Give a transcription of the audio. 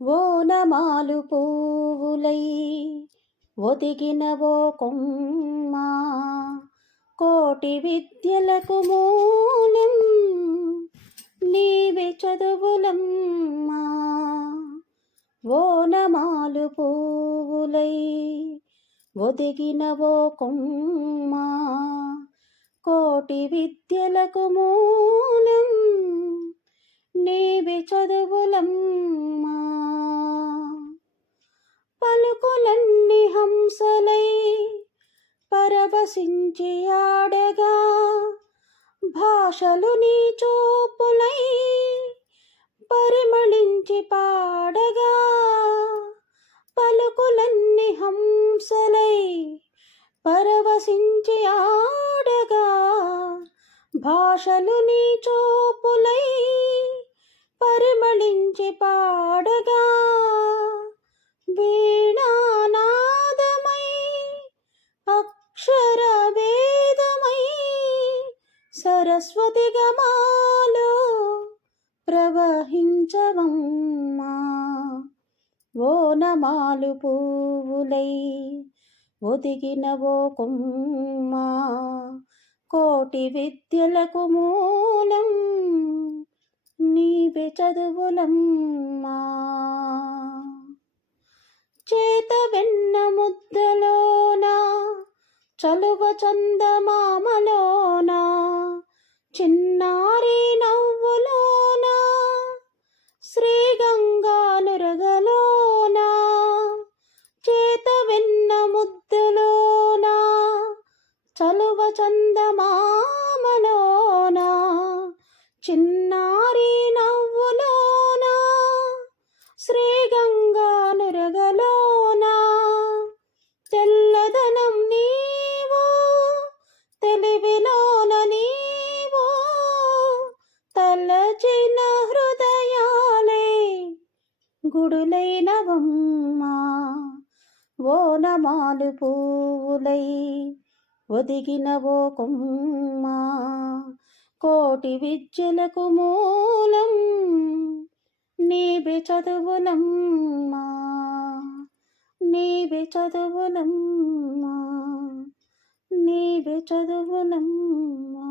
ఓనమాలు పువ్వులై ఒదిగిన ఓ కొమ్మ, కోటి విద్యలకు మూలం నీవే చదువులమ్మా. ఓనమాలు పువ్వులై ఒదిగిన ఓ కొమ్మ, కోటి విద్యలకు మూలం నీవే చదువులమ్మా. పలుకులన్నీ హంసలై పరవశించి ఆడగా, భాషలు నీ చూపులై పరిమళించి పాడగా. పలుకులన్నీ హంసలై పరవశించి ఆడగా, భాషలు నీ చూపులై పరిమళించి పాడగా. వీణానాదమై అక్షర వేదమై సరస్వతిగా మాలో ప్రవహించవమ్మా. ఓనమాలు పువ్వులై ఒదిగిన ఓ కొమ్మ, కోటి విద్యలకు మూలం నీవే చదువులమ్మా. చేత వెన్న ముద్దలోన చలువ చందమామలోన, చిన్నారి నవ్వులోన శ్రీగంగా నురగలోన. చేత వెన్న ముద్దలోన చలువ చందమామలోన, చిన్నారి నవ్వులోన శ్రీగంగా నురగలోన. తెల్లదనం నీవో తెలివిలోన నీవో, తలచిన హృదయాలే గుడులైనవమ్మా. ఓనమాలు పువ్వులై ఒదిగిన ఓ కొమ్మ, కోటి విద్యలకు మూలం నీవే చదువులమ్మా. నీవే చదువులమ్మా. నీవే చదువులమ్మా.